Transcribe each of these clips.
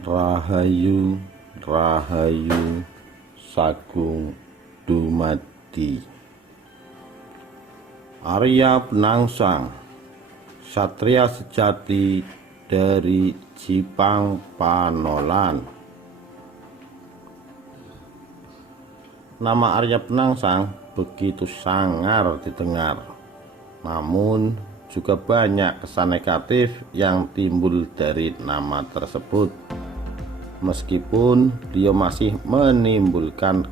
Rahayu, Rahayu, Sagung Dumadi. Arya Penangsang, satria sejati dari Jipang Panolan. Nama Arya Penangsang begitu sangar didengar, namun juga banyak kesan negatif yang timbul dari nama tersebut. Meskipun dia masih menimbulkan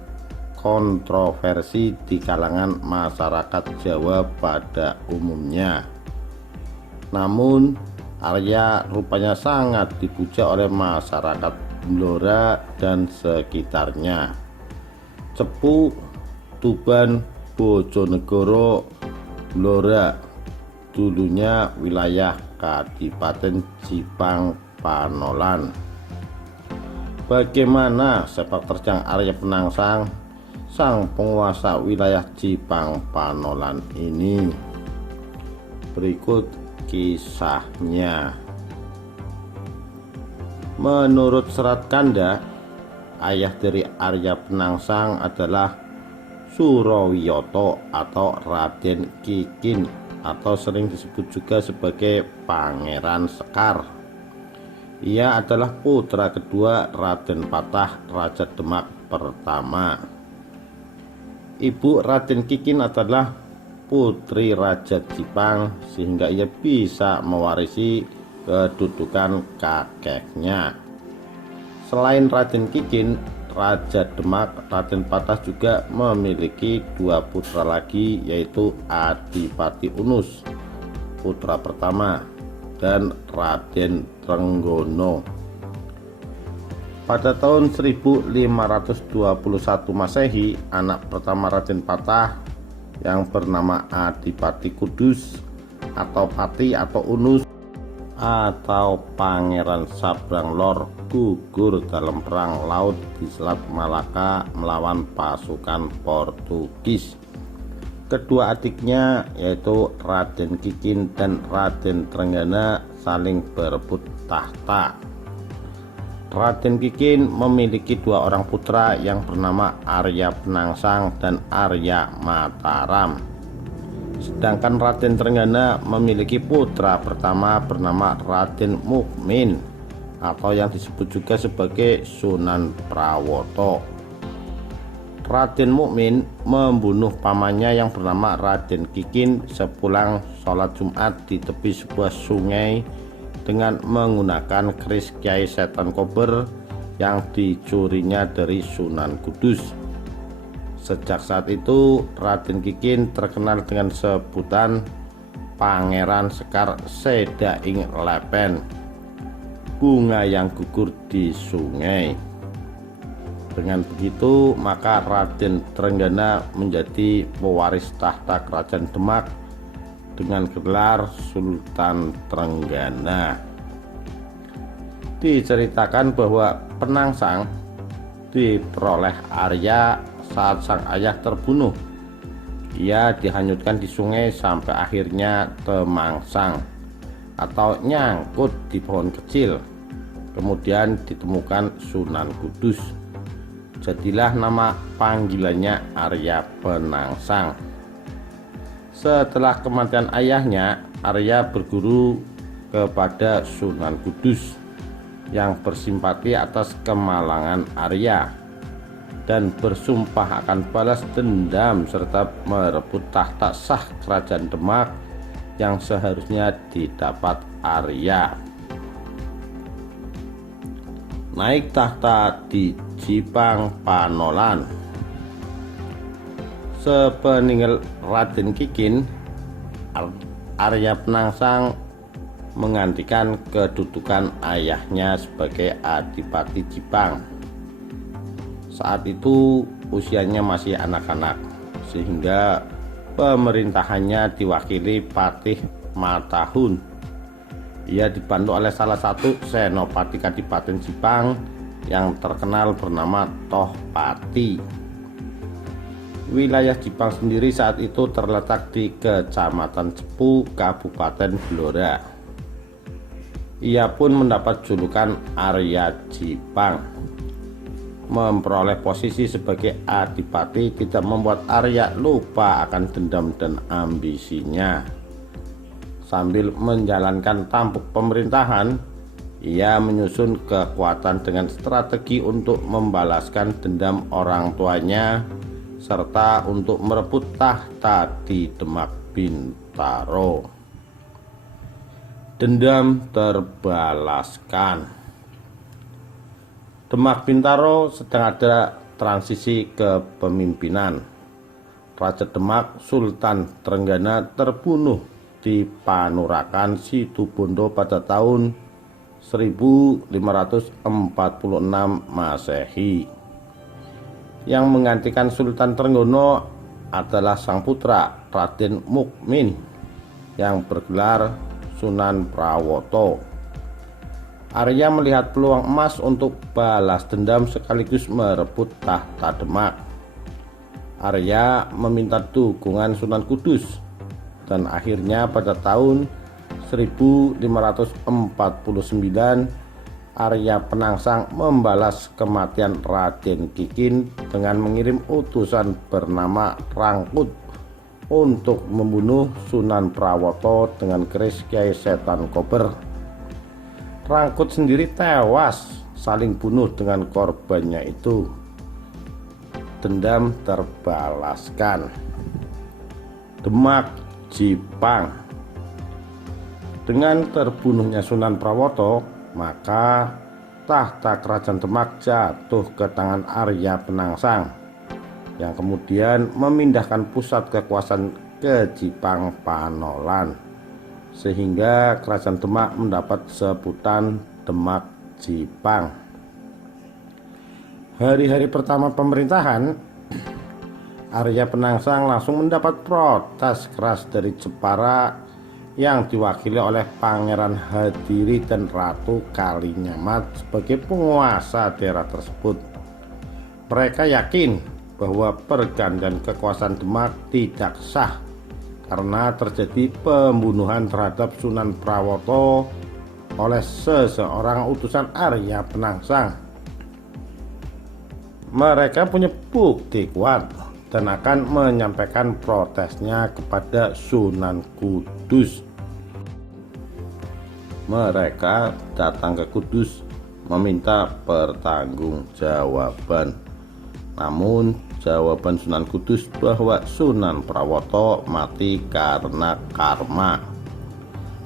kontroversi di kalangan masyarakat Jawa pada umumnya, namun Arya rupanya sangat dipuja oleh masyarakat Blora dan sekitarnya. Cepu, Tuban, Bojonegoro, Blora dulunya wilayah Kadipaten Jipang Panolan. Bagaimana sepak terjang Arya Penangsang, sang penguasa wilayah Jipang Panolan ini? Berikut kisahnya. Menurut Serat Kanda, ayah dari Arya Penangsang adalah Surawiyoto atau Raden Kikin, atau sering disebut juga sebagai Pangeran Sekar. Ia adalah putra kedua Raden Patah, Raja Demak pertama. Ibu Raden Kikin adalah putri Raja Jipang, sehingga ia bisa mewarisi kedudukan kakeknya. Selain Raden Kikin, Raja Demak, Raden Patah juga memiliki dua putra lagi, yaitu Adipati Unus, putra pertama, dan Raden Trenggono. Pada tahun 1521 Masehi, anak pertama Raden Patah yang bernama Adipati Kudus atau Pati atau Unus atau Pangeran Sabrang Lor gugur dalam perang laut di Selat Malaka melawan pasukan Portugis. Kedua adiknya yaitu Raden Kikin dan Raden Trenggana saling berebut tahta. Raden Kikin memiliki dua orang putra yang bernama Arya Penangsang dan Arya Mataram. Sedangkan Raden Trenggana memiliki putra pertama bernama Raden Mukmin atau yang disebut juga sebagai Sunan Prawoto. Raden Mukmin membunuh pamannya yang bernama Raden Kikin sepulang sholat Jumat di tepi sebuah sungai dengan menggunakan keris Kiai Setan Kober yang dicurinya dari Sunan Kudus. Sejak saat itu Raden Kikin terkenal dengan sebutan Pangeran Sekar Sedaing Lepen, bunga yang gugur di sungai. Dengan begitu, maka Raden Trenggana menjadi pewaris tahta Kerajaan Demak dengan gelar Sultan Trenggana. Diceritakan bahwa Penangsang diperoleh Arya saat sang ayah terbunuh. Ia dihanyutkan di sungai sampai akhirnya temangsang atau nyangkut di pohon kecil. Kemudian ditemukan Sunan Kudus. Jadilah nama panggilannya Arya Penangsang. Setelah kematian ayahnya, Arya berguru kepada Sunan Kudus yang bersimpati atas kemalangan Arya dan bersumpah akan balas dendam serta merebut tahta sah Kerajaan Demak yang seharusnya didapat Arya. Naik tahta di Jipang Panolan. Sepeninggal Raden Kikin, Arya Penangsang menggantikan kedudukan ayahnya sebagai Adipati Jipang. Saat itu usianya masih anak-anak, sehingga pemerintahannya diwakili Patih Matahun. Ia dibantu oleh salah satu senopati Kadipaten Jipang yang terkenal bernama Tohpati. Wilayah Jipang sendiri saat itu terletak di Kecamatan Cepu, Kabupaten Blora. Ia pun mendapat julukan Arya Jipang. Memperoleh posisi sebagai adipati tidak membuat Arya lupa akan dendam dan ambisinya. Sambil menjalankan tampuk pemerintahan, ia menyusun kekuatan dengan strategi untuk membalaskan dendam orang tuanya serta untuk merebut tahta di Demak Bintaro. Dendam terbalaskan. Demak Bintaro sedang ada transisi kepemimpinan. Raja Demak Sultan Trenggana terbunuh di Panurakan Situbondo pada tahun 1546 Masehi. Yang menggantikan Sultan Trenggono adalah sang putra Raden Mukmin yang bergelar Sunan Prawoto. Arya melihat peluang emas untuk balas dendam sekaligus merebut tahta Demak. Arya meminta dukungan Sunan Kudus dan akhirnya pada tahun 1549 Arya Penangsang membalas kematian Raden Kikin dengan mengirim utusan bernama Rangkut untuk membunuh Sunan Prawoto dengan keris Kyai Setan Kober. Rangkut sendiri tewas saling bunuh dengan korbannya itu. Dendam terbalaskan. Demak Jipang. Dengan terbunuhnya Sunan Prawoto, maka tahta kerajaan Demak jatuh ke tangan Arya Penangsang yang kemudian memindahkan pusat kekuasaan ke Jipang Panolan, sehingga kerajaan Demak mendapat sebutan Demak Jipang. Hari-hari pertama pemerintahan, Arya Penangsang langsung mendapat protes keras dari Jepara yang diwakili oleh Pangeran Hadiri dan Ratu Kalinyamat sebagai penguasa daerah tersebut. Mereka yakin bahwa pergantian kekuasaan Demak tidak sah karena terjadi pembunuhan terhadap Sunan Prawoto oleh seseorang utusan Arya Penangsang. Mereka punya bukti kuat dan akan menyampaikan protesnya kepada Sunan Kudus. Mereka datang ke Kudus meminta pertanggungjawaban. Namun jawaban Sunan Kudus bahwa Sunan Prawoto mati karena karma.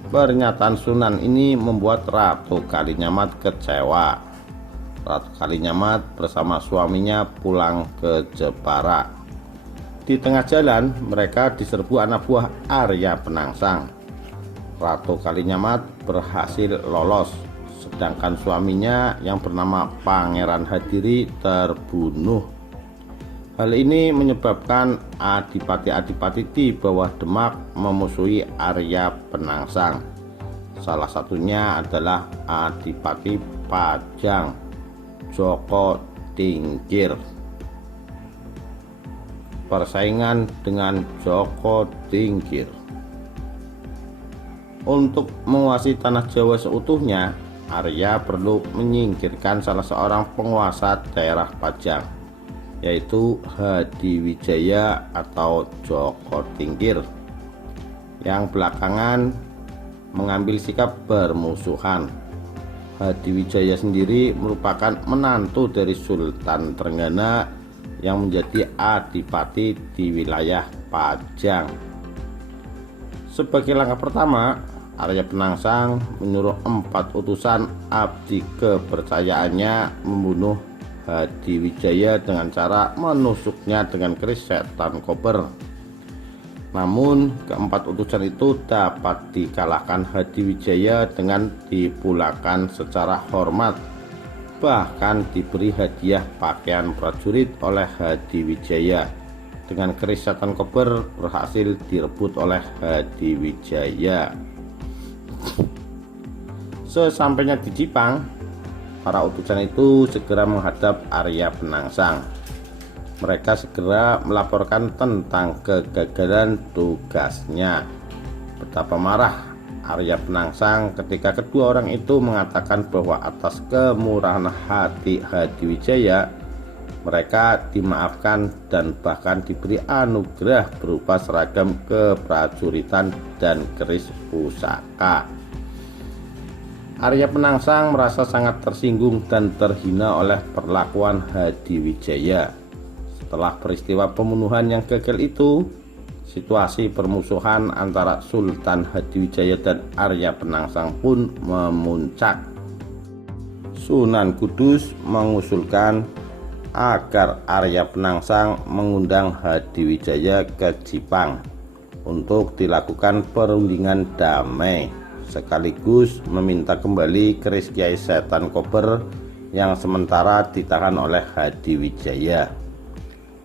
Pernyataan Sunan ini membuat Ratu Kalinyamat kecewa. Ratu Kalinyamat bersama suaminya pulang ke Jepara. Di tengah jalan mereka diserbu anak buah Arya Penangsang. Ratu Kalinyamat berhasil lolos, sedangkan suaminya yang bernama Pangeran Hadiri terbunuh. Hal ini menyebabkan adipati-adipati di bawah Demak memusuhi Arya Penangsang. Salah satunya adalah Adipati Pajang, Joko Tingkir. Persaingan dengan Joko Tingkir. Untuk menguasai tanah Jawa seutuhnya, Arya perlu menyingkirkan salah seorang penguasa daerah Pajang, yaitu Hadiwijaya atau Joko Tingkir, yang belakangan mengambil sikap bermusuhan. Hadiwijaya sendiri merupakan menantu dari Sultan Trenggana yang menjadi adipati di wilayah Pajang. Sebagai langkah pertama, Arya Penangsang menyuruh 4 utusan abdi kepercayaannya membunuh Hadiwijaya dengan cara menusuknya dengan keris setan kober. Namun keempat utusan itu dapat dikalahkan Hadiwijaya dengan dipulangkan secara hormat, bahkan diberi hadiah pakaian prajurit oleh Hadiwijaya. Dengan keris setan kober berhasil direbut oleh Hadiwijaya. Sesampainya di Jipang, para utusan itu segera menghadap Arya Penangsang. Mereka segera melaporkan tentang kegagalan tugasnya. Betapa marah Arya Penangsang ketika kedua orang itu mengatakan bahwa atas kemurahan hati Hadiwijaya mereka dimaafkan dan bahkan diberi anugerah berupa seragam keprajuritan dan keris pusaka. Arya Penangsang merasa sangat tersinggung dan terhina oleh perlakuan Hadiwijaya. Setelah peristiwa pembunuhan yang gagal itu, situasi permusuhan antara Sultan Hadiwijaya dan Arya Penangsang pun memuncak. Sunan Kudus mengusulkan agar Arya Penangsang mengundang Hadiwijaya ke Jipang untuk dilakukan perundingan damai, sekaligus meminta kembali keris Kiai Setan Kober yang sementara ditahan oleh Hadiwijaya.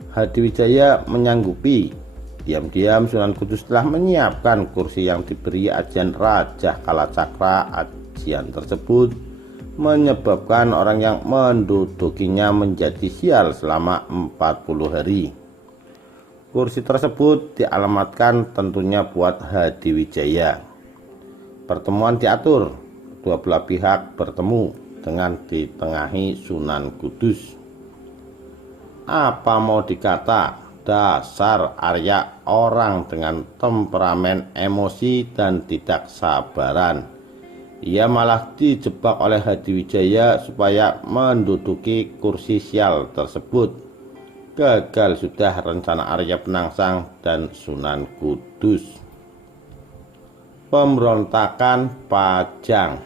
Hadiwijaya menyanggupi. Diam-diam Sunan Kudus telah menyiapkan kursi yang diberi ajian Raja Kalacakra. Ajian tersebut menyebabkan orang yang mendudukinya menjadi sial selama 40 hari. Kursi tersebut dialamatkan tentunya buat Hadiwijaya. Pertemuan diatur, kedua belah pihak bertemu dengan ditengahi Sunan Kudus. Apa mau dikata, dasar Arya orang dengan temperamen emosi dan tidak sabaran. Ia malah dijebak oleh Hadiwijaya supaya menduduki kursi sial tersebut. Gagal sudah rencana Arya Penangsang dan Sunan Kudus. Pemberontakan Pajang.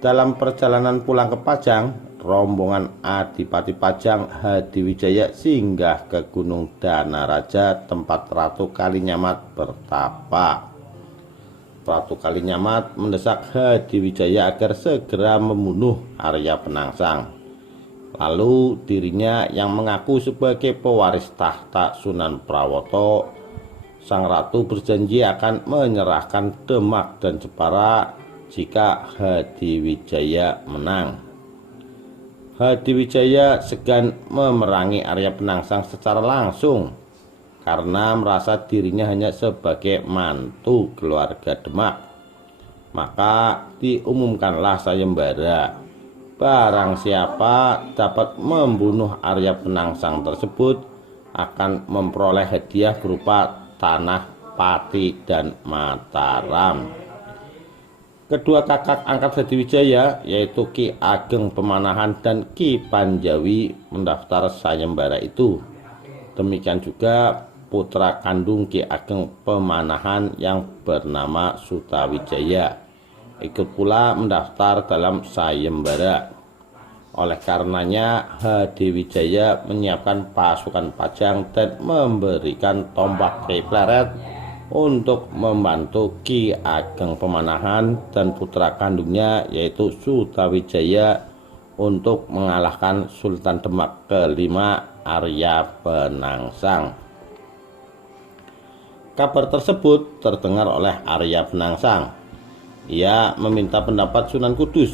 Dalam perjalanan pulang ke Pajang, rombongan Adipati Pajang Hadiwijaya singgah ke Gunung Danaraja tempat Ratu Kalinyamat bertapa. Ratu Kalinyamat mendesak Hadiwijaya agar segera membunuh Arya Penangsang. Lalu dirinya yang mengaku sebagai pewaris tahta Sunan Prawoto, sang ratu berjanji akan menyerahkan Demak dan Jepara jika Hadiwijaya menang. Hadiwijaya segan memerangi Arya Penangsang secara langsung karena merasa dirinya hanya sebagai mantu keluarga Demak. Maka diumumkanlah sayembara. Barang siapa dapat membunuh Arya Penangsang tersebut akan memperoleh hadiah berupa tanah, Pati, dan Mataram. Kedua kakak angkat Hadiwijaya, yaitu Ki Ageng Pemanahan dan Ki Panjawi, mendaftar sayembara itu. Demikian juga putra kandung Ki Ageng Pemanahan yang bernama Sutawijaya ikut pula mendaftar dalam sayembara. Oleh karenanya Hadiwijaya menyiapkan pasukan Pajang dan memberikan tombak Ki Pleret untuk membantu Ki Ageng Pemanahan dan putra kandungnya yaitu Sutawijaya untuk mengalahkan Sultan Demak kelima Arya Penangsang. Kabar tersebut terdengar oleh Arya Penangsang. Ia meminta pendapat Sunan Kudus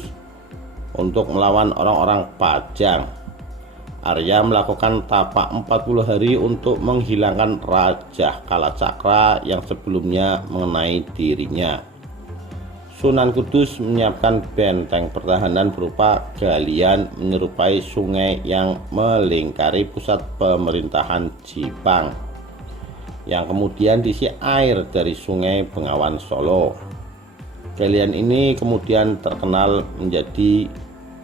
untuk melawan orang-orang Pajang. Arya melakukan tapak 40 hari untuk menghilangkan Raja Kalacakra yang sebelumnya mengenai dirinya. Sunan Kudus menyiapkan benteng pertahanan berupa galian menyerupai sungai yang melingkari pusat pemerintahan Jipang, yang kemudian diisi air dari Sungai Bengawan Solo. Galian ini kemudian terkenal menjadi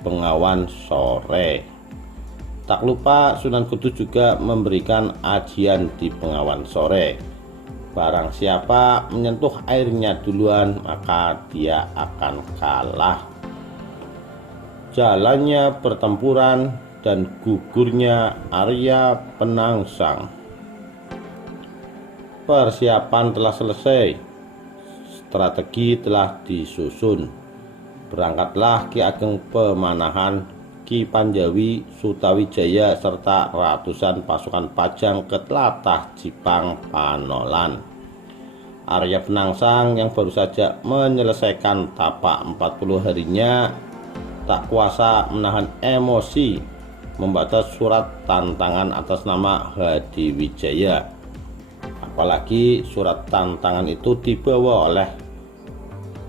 Bengawan Sore. Tak lupa Sunan Kudus juga memberikan ajian di Bengawan Sore. Barang siapa menyentuh airnya duluan maka dia akan kalah. Jalannya pertempuran dan gugurnya Arya Penangsang. Persiapan telah selesai, strategi telah disusun. Berangkatlah Ki Ageng Pemanahan, Ki Panjawi, Sutawijaya serta ratusan pasukan Pajang ke tlatah Jipang Panolan. Arya Penangsang yang baru saja menyelesaikan tapak 40 harinya tak kuasa menahan emosi membaca surat tantangan atas nama Hadiwijaya. Apalagi surat tantangan itu dibawa oleh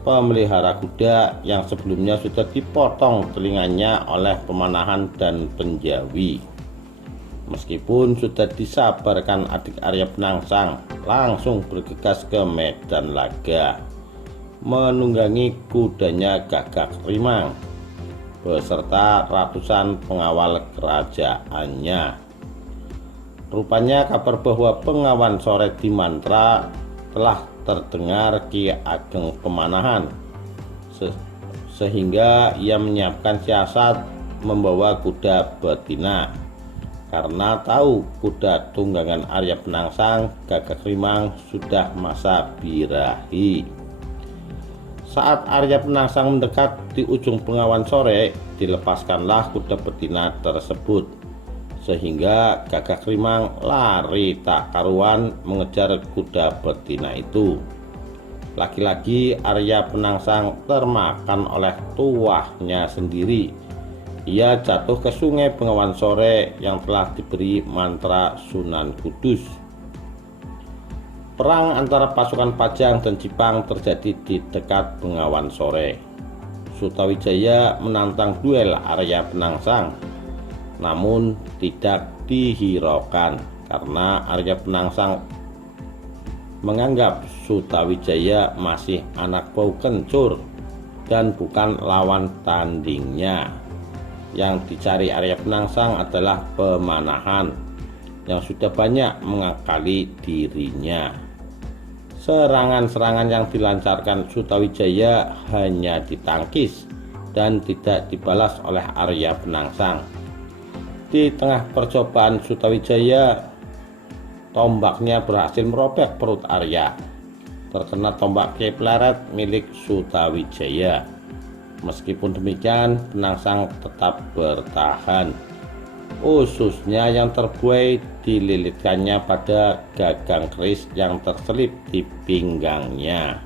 pemelihara kuda yang sebelumnya sudah dipotong telinganya oleh pemanahan dan penjawi. Meskipun sudah disabarkan, adik Arya Penangsang langsung bergegas ke medan laga, menunggangi kudanya Gagak Rimang beserta ratusan pengawal kerajaannya. Rupanya kabar bahwa Bengawan Sore di Mantra telah terdengar Ki Ageng Pemanahan, sehingga ia menyiapkan siasat membawa kuda betina. Karena tahu kuda tunggangan Arya Penangsang, Gagak Rimang sudah masa birahi. Saat Arya Penangsang mendekat di ujung Bengawan Sore, dilepaskanlah kuda betina tersebut, sehingga Gagak Rimang lari tak karuan mengejar kuda betina itu. Lagi-lagi Arya Penangsang termakan oleh tuahnya sendiri. Ia jatuh ke sungai Bengawan Sore yang telah diberi mantra Sunan Kudus. Perang antara pasukan Pajang dan Jipang terjadi di dekat Bengawan Sore. Sutawijaya menantang duel Arya Penangsang, namun tidak dihiraukan karena Arya Penangsang menganggap Sutawijaya masih anak bau kencur dan bukan lawan tandingnya. Yang dicari Arya Penangsang adalah pemanahan yang sudah banyak mengakali dirinya. Serangan-serangan yang dilancarkan Sutawijaya hanya ditangkis dan tidak dibalas oleh Arya Penangsang. Di tengah percobaan Sutawijaya, tombaknya berhasil merobek perut Arya, terkena tombak Kiai Pleret milik Sutawijaya. Meskipun demikian, Penangsang tetap bertahan. Ususnya yang terbuai dililitkannya pada gagang keris yang terselip di pinggangnya.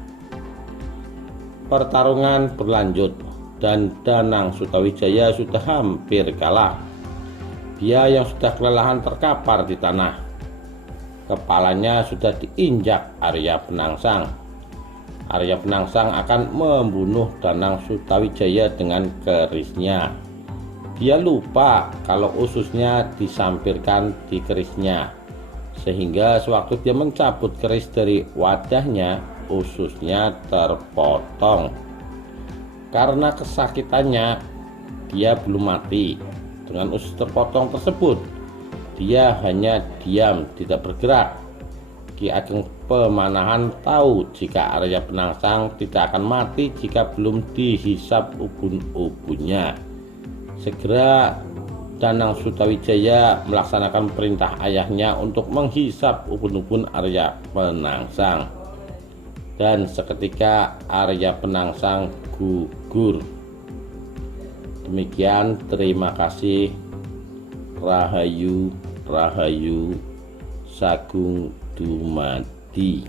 Pertarungan berlanjut dan Danang Sutawijaya sudah hampir kalah. Dia yang sudah kelelahan terkapar di tanah. Kepalanya sudah diinjak Arya Penangsang. Arya Penangsang akan membunuh Danang Sutawijaya dengan kerisnya. Dia lupa kalau ususnya disampirkan di kerisnya, sehingga sewaktu dia mencabut keris dari wadahnya, ususnya terpotong. Karena kesakitannya, dia belum mati. Dengan usus terpotong tersebut, dia hanya diam, tidak bergerak. Ki Ageng Pemanahan tahu jika Arya Penangsang tidak akan mati jika belum dihisap ubun-ubunnya. Segera Danang Sutawijaya melaksanakan perintah ayahnya untuk menghisap ubun-ubun Arya Penangsang. Dan seketika Arya Penangsang gugur. Demikian, terima kasih. Rahayu, Rahayu, Sagung Dumadi.